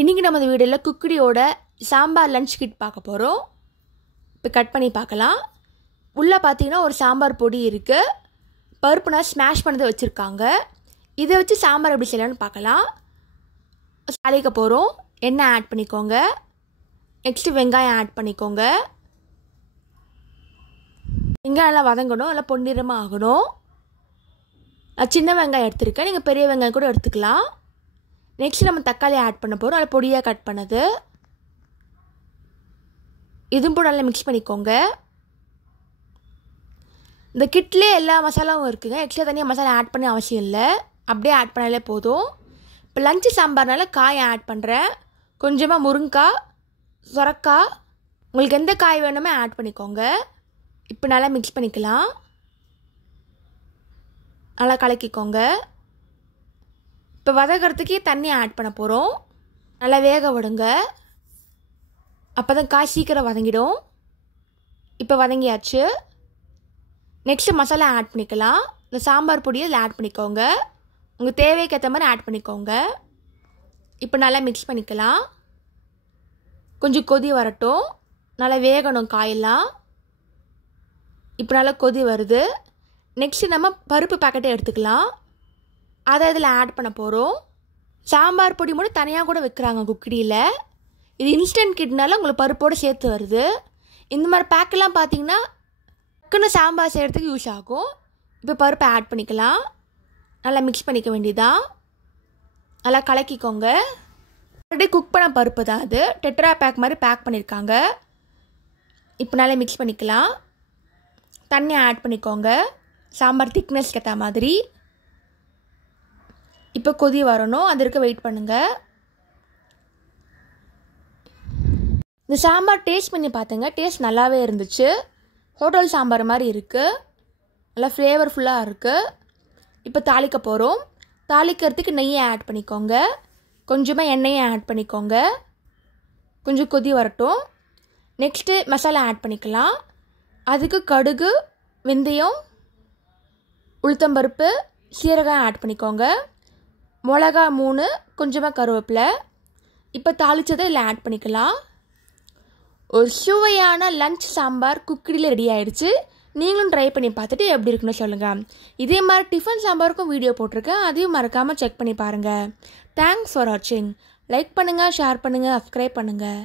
இன்றைக்கி நம்ம இந்த வீடியோவில் குக்கடியோட சாம்பார் லஞ்ச் கிட் பார்க்க போகிறோம். இப்போ கட் பண்ணி பார்க்கலாம். உள்ளே பார்த்தீங்கன்னா ஒரு சாம்பார் பொடி இருக்குது. பருப்புனா ஸ்மாஷ் பண்ணதை வச்சுருக்காங்க. இதை வச்சு சாம்பார் எப்படி செய்யலாம்னு பார்க்கலாம். தாளிக்க போகிறோம். எண்ணெய் ஆட் பண்ணிக்கோங்க. நெக்ஸ்ட்டு வெங்காயம் ஆட் பண்ணிக்கோங்க. வெங்காயம் எல்லாம் வதங்கணும், நல்லா பொன்னிறமாக ஆகணும். நான் சின்ன வெங்காயம் எடுத்துருக்கேன், நீங்கள் பெரிய வெங்காயம் கூட எடுத்துக்கலாம். நெக்ஸ்ட் நம்ம தக்காளி ஆட் பண்ண போகிறோம். அதில் பொடியாக கட் பண்ணது. இதுவும் கூட நல்லா மிக்ஸ் பண்ணிக்கோங்க. இந்த கிட்லேயே எல்லா மசாலாவும் இருக்குங்க. எக்ஸ்ட்ரா தனியாக மசாலா ஆட் பண்ண அவசியம் இல்லை, அப்படியே ஆட் பண்ணாலே போதும். இப்போ லஞ்சு சாம்பார்னால காய் ஆட் பண்ணுறேன். கொஞ்சமாக முருங்கைக்காய், சொரக்காய், உங்களுக்கு எந்த காய் வேணுமே ஆட் பண்ணிக்கோங்க. இப்போ நல்லா மிக்ஸ் பண்ணிக்கலாம். நல்லா கலக்கிக்கோங்க. இப்போ வதக்கிறதுக்கே தண்ணி ஆட் பண்ண போகிறோம். நல்லா வேக விடுங்க, அப்போ தான் காய் சீக்கிரம் வதங்கிடும். இப்போ வதங்கியாச்சு. நெக்ஸ்ட்டு மசாலா ஆட் பண்ணிக்கலாம். இந்த சாம்பார் பொடியை இதில் ஆட் பண்ணிக்கோங்க. உங்கள் தேவைக்கு ஏற்ற மாதிரி ஆட் பண்ணிக்கோங்க. இப்போ நல்லா மிக்ஸ் பண்ணிக்கலாம். கொஞ்சம் கொதி வரட்டும், நல்லா வேகணும் காயெல்லாம். இப்போ நல்லா கொதி வருது. நெக்ஸ்ட்டு நம்ம பருப்பு பேக்கெட்டை எடுத்துக்கலாம். அதை இதில் ஆட் பண்ண போகிறோம். சாம்பார் பொடி மட்டும் தனியாக கூட வைக்கிறாங்க குக்கடியில். இது இன்ஸ்டன்ட் கிட்னால உங்களுக்கு பருப்போடு சேர்த்து வருது. இந்த மாதிரி பேக்கெல்லாம் பார்த்தீங்கன்னா டக்குன்னு சாம்பார் செய்கிறதுக்கு யூஸ் ஆகும். இப்போ பருப்பை ஆட் பண்ணிக்கலாம். நல்லா மிக்ஸ் பண்ணிக்க வேண்டியதான். நல்லா கலக்கிக்கோங்க. ஆல்ரெடி குக் பண்ண பருப்பு தான் அது. டெட்ரா பேக் மாதிரி பேக் பண்ணியிருக்காங்க. இப்போ நல்லா மிக்ஸ் பண்ணிக்கலாம். தண்ணி ஆட் பண்ணிக்கோங்க, சாம்பார் திக்னஸ்க்கு ஏற்ற மாதிரி. இப்போ கொதி வரணும், அது இருக்க வெயிட் பண்ணுங்கள். இந்த சாம்பார் டேஸ்ட் பண்ணி பார்த்தேங்க, டேஸ்ட் நல்லாவே இருந்துச்சு. ஹோட்டல் சாம்பார் மாதிரி இருக்குது, நல்லா ஃப்ளேவர்ஃபுல்லாக இருக்குது. இப்போ தாளிக்க போகிறோம். தாளிக்கிறதுக்கு நெய்யை ஆட் பண்ணிக்கோங்க. கொஞ்சமாக எண்ணெயை ஆட் பண்ணிக்கோங்க. கொஞ்சம் கொதி வரட்டும். நெக்ஸ்ட்டு மசாலா ஆட் பண்ணிக்கலாம். அதுக்கு கடுகு, வெந்தயம், உளுத்தம்பருப்பு, சீரகம் ஆட் பண்ணிக்கோங்க. மிளகா 3, கொஞ்சமாக கருவேப்பிலை. இப்போ தாளித்ததை இதில் ஆட் பண்ணிக்கலாம். ஒரு சுவையான லஞ்ச் சாம்பார் குக்கடியில் ரெடி ஆகிடுச்சு. நீங்களும் ட்ரை பண்ணி பார்த்துட்டு எப்படி இருக்குன்னு சொல்லுங்கள். இதே மாதிரி டிஃபன் சாம்பாருக்கும் வீடியோ போட்டிருக்கேன், அதையும் மறக்காமல் செக் பண்ணி பாருங்கள். தேங்க்ஸ் ஃபார் வாட்சிங். லைக் பண்ணுங்கள், ஷேர் பண்ணுங்கள், சப்ஸ்கிரைப் பண்ணுங்கள்.